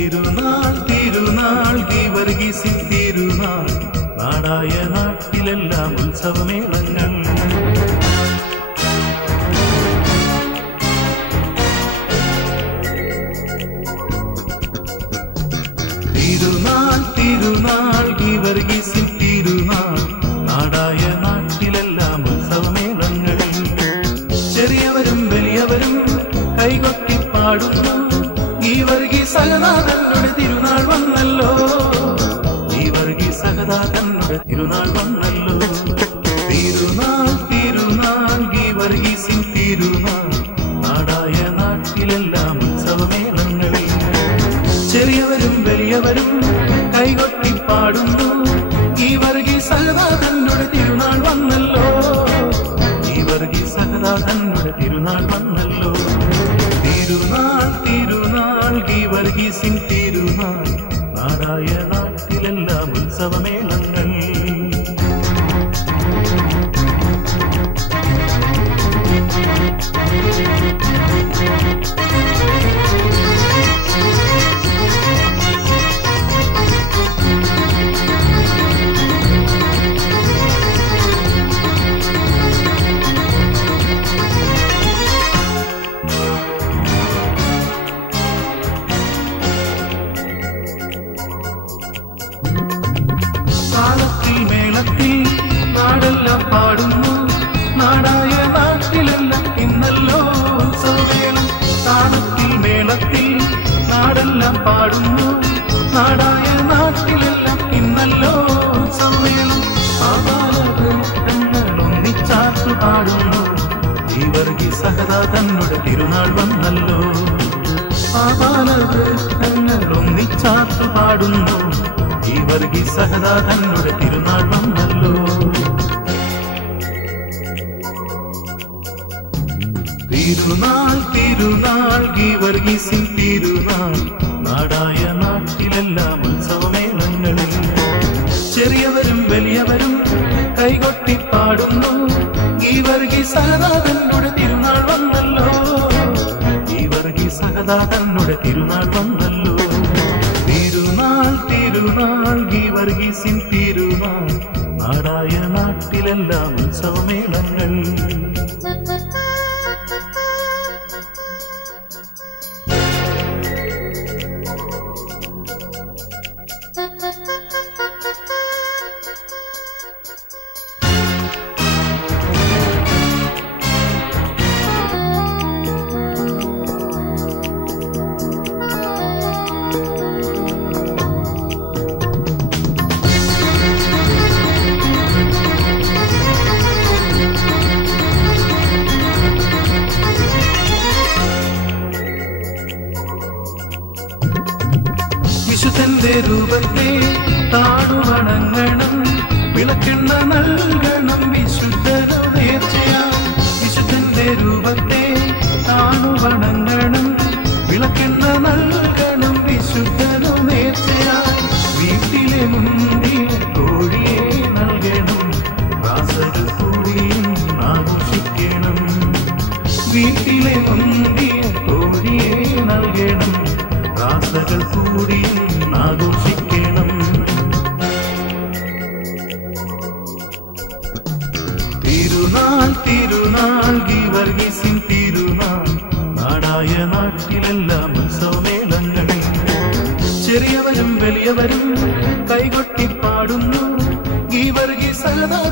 തിരുനാൾ തിരുനാൾ ഗീവർഗീസിൻ തിരുനാൾ നാടായ നാട്ടിലെല്ലാം ഉത്സവമേളങ്ങൾ. തിരുനാൾ തിരുനാൾ ഗീവർഗീസിൻ തിരുനാൾ നാടായ നാട്ടിലെല്ലാം ഉത്സവമേളങ്ങൾ. ചെറിയവരും വലിയവരും കൈകൊട്ടി പാടുന്നു. ഗീവർഗീസ് സഹദാ തങ്ങളുടെ തിരുനാൾ വന്നല്ലോ. ഗീവർഗീസ് സഹദാ തങ്ങളുടെ തിരുനാൾ വന്നല്ലോ. തിരുനാൾ തിരുനാൾ ഗീവർഗീസിൻ തിരുനാൾ നാടായ നാട്ടിലെല്ലാം ഉത്സവമേളങ്ങൾ. ചെറിയവരും വലിയവരും കൈകൊട്ടി പാടുന്നു. ഗീവർഗീസ് സഹദാ തങ്ങളുടെ തിരുനാൾ വന്നല്ലോ. ഗീവർഗീസ് സഹദാ തങ്ങളുടെ തിരുനാൾ വന്നല്ലോ. തിരുനാൾ തിരുനാൾ ഗീവർഗീസിൻ തിരുനാൾ നാടായ നാട്ടിലെല്ലാം ഉത്സവമേളങ്ങൾ. താളത്തിൽ മേളത്തിൽ നാടെല്ലാം പാടുന്നു. നാടായ നാട്ടിലെല്ലാം ഇന്നല്ലോ ഉത്സവമേളം. താളത്തിൽ മേളത്തിൽ നാടെല്ലാം പാടുന്നു. നാടായ നാട്ടിലെല്ലാം ഇന്നല്ലോ ഉത്സവമേളം. ആബാലവൃത്തങ്ങൾ ഒന്നിച്ചാർത്തു പാടുന്നു. ഗീവർഗീസ് സഹദാ തങ്ങളുടെ തിരുനാൾ വന്നല്ലോ. ആബാലവൃത്തങ്ങൾ ഒന്നിച്ചാർത്തു പാടുന്നു. ഗീവർഗീസ് സഹദാ തങ്ങളുടെ തിരുനാൾ വന്നല്ലോ. തിരുനാൾ തിരുനാൾ ഗീവർഗീസിൻ തിരുനാൾ നാടായ നാട്ടിലെല്ലാം ഉത്സവമേളങ്ങളിൽ. ചെറിയവരും വലിയവരും കൈകൊട്ടി പാടുന്നു. ഗീവർഗീസ് സഹദാ തങ്ങളുടെ തിരുനാൾ വന്നല്ലോ. ഗീവർഗീസ് സഹദാ തങ്ങളുടെ തിരുനാൾ വന്നല്ലോ. തിരുനാൾ തിരുനാൾ ഗീവർഗീസിൻ തിരുനാൾ നാടായ നാട്ടിലെല്ലാം ഉത്സവമേളങ്ങൾ. വിശുദ്ധന്റെ രൂപത്തെ താടുവണങ്ങണം. വിളക്കെണ്ണ നൽകണം വിശുദ്ധനു നേർച്ചയാം. വിശുദ്ധന്റെ രൂപത്തെ താടുവണങ്ങണം. വിളക്കെണ്ണ നൽകണം വിശുദ്ധനു നേർച്ചയാം. വീട്ടിലെ മുന്തിയ കോഴിയെ നൽകണം. റാസകൾ കൂടിയും ആഘോഷിക്കണം. വീട്ടിലെ മുന്തിയ കോഴിയെ നൽകണം. റാസകൾ കൂടിയും ആഘോഷിക്കണം. തിരുനാൾ തിരുനാൾ ഗീവർഗീസിൻ തിരുനാൾ നാടായ നാട്ടിലെല്ലാം ഉത്സവമേളങ്ങൾ. ചെറിയവരും വലിയവരും കൈകൊട്ടി പാടുന്നു. ഗീവർഗീസ് സഹദാ